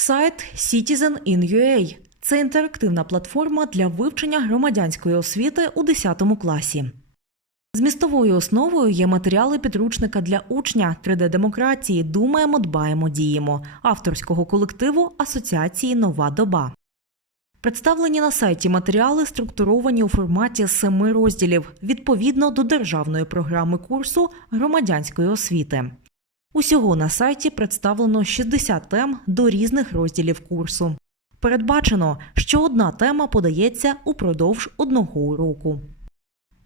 Сайт Citizen in UA – це інтерактивна платформа для вивчення громадянської освіти у 10 класі. Змістовою основою є матеріали підручника для учня 3D-демократії Думаємо, дбаємо, діємо авторського колективу Асоціації Нова доба. Представлені на сайті матеріали структуровані у форматі семи розділів відповідно до державної програми курсу громадянської освіти. Усього на сайті представлено 60 тем до різних розділів курсу. Передбачено, що одна тема подається упродовж одного уроку.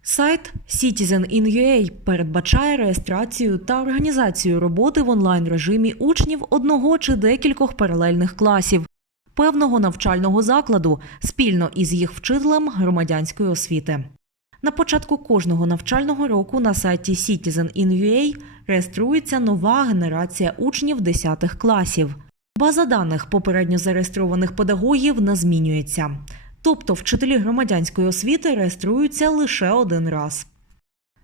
Сайт Citizen in UA передбачає реєстрацію та організацію роботи в онлайн режимі учнів одного чи декількох паралельних класів певного навчального закладу спільно із їх вчителем громадянської освіти. На початку кожного навчального року на сайті Citizen реєструється нова генерація учнів 10 класів. База даних попередньо зареєстрованих педагогів не змінюється. Тобто вчителі громадянської освіти реєструються лише один раз.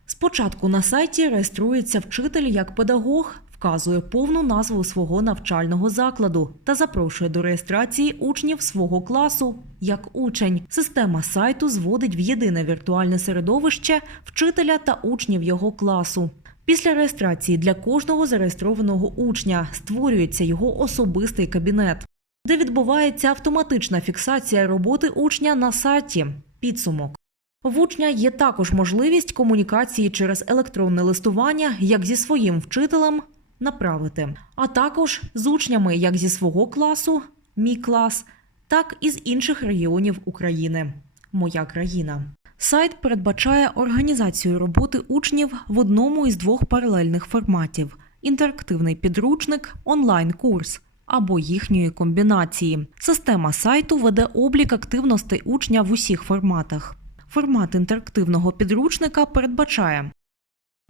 Спочатку на сайті реєструється вчитель як педагог, вказує повну назву свого навчального закладу та запрошує до реєстрації учнів свого класу як учень. Система сайту зводить в єдине віртуальне середовище вчителя та учнів його класу. Після реєстрації для кожного зареєстрованого учня створюється його особистий кабінет, де відбувається автоматична фіксація роботи учня на сайті. Підсумок. В учня є також можливість комунікації через електронне листування як зі своїм вчителем направити, а також з учнями як зі свого класу, мій клас, так і з інших регіонів України. Моя країна. Сайт передбачає організацію роботи учнів в одному із двох паралельних форматів: інтерактивний підручник, онлайн-курс або їхньої комбінації. Система сайту веде облік активностей учня в усіх форматах. Формат інтерактивного підручника передбачає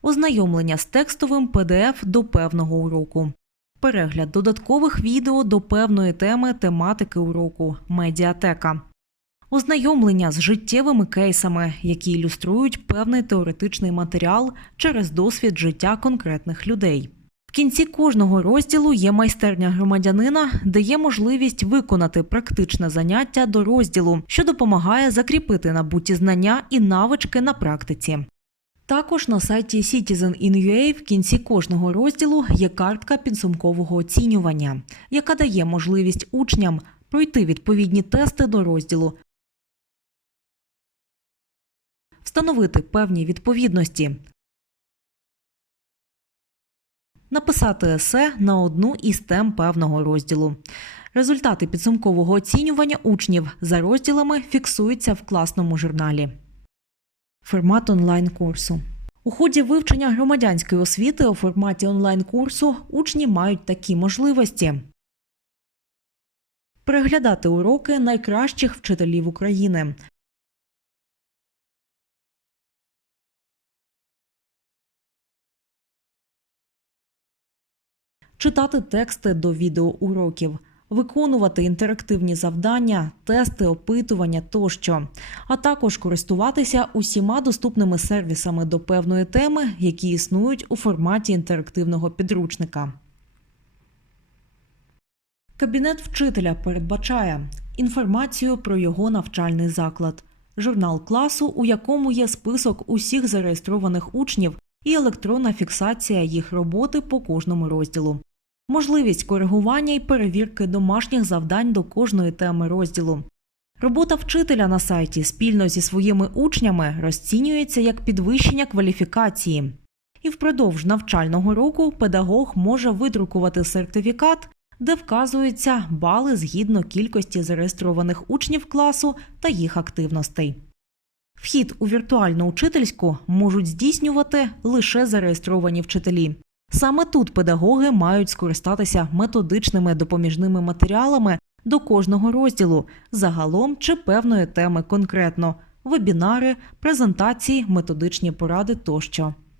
ознайомлення з текстовим PDF до певного уроку, перегляд додаткових відео до певної теми тематики уроку, медіатека, ознайомлення з життєвими кейсами, які ілюструють певний теоретичний матеріал через досвід життя конкретних людей. В кінці кожного розділу є майстерня громадянина, де є можливість виконати практичне заняття до розділу, що допомагає закріпити набуті знання і навички на практиці. Також на сайті Citizen в кінці кожного розділу є картка підсумкового оцінювання, яка дає можливість учням пройти відповідні тести до розділу, встановити певні відповідності, написати есе на одну із тем певного розділу. Результати підсумкового оцінювання учнів за розділами фіксуються в класному журналі. Формат онлайн-курсу. У ході вивчення громадянської освіти у форматі онлайн-курсу учні мають такі можливості. Переглядати уроки найкращих вчителів України. Читати тексти до відеоуроків, виконувати інтерактивні завдання, тести, опитування тощо, а також користуватися усіма доступними сервісами до певної теми, які існують у форматі інтерактивного підручника. Кабінет вчителя передбачає інформацію про його навчальний заклад, журнал класу, у якому є список усіх зареєстрованих учнів і електронна фіксація їх роботи по кожному розділу. Можливість коригування і перевірки домашніх завдань до кожної теми розділу. Робота вчителя на сайті спільно зі своїми учнями розцінюється як підвищення кваліфікації. І впродовж навчального року педагог може видрукувати сертифікат, де вказуються бали згідно кількості зареєстрованих учнів класу та їх активностей. Вхід у віртуальну учительську можуть здійснювати лише зареєстровані вчителі. Саме тут педагоги мають скористатися методичними допоміжними матеріалами до кожного розділу, загалом чи певної теми конкретно, вебінари, презентації, методичні поради тощо.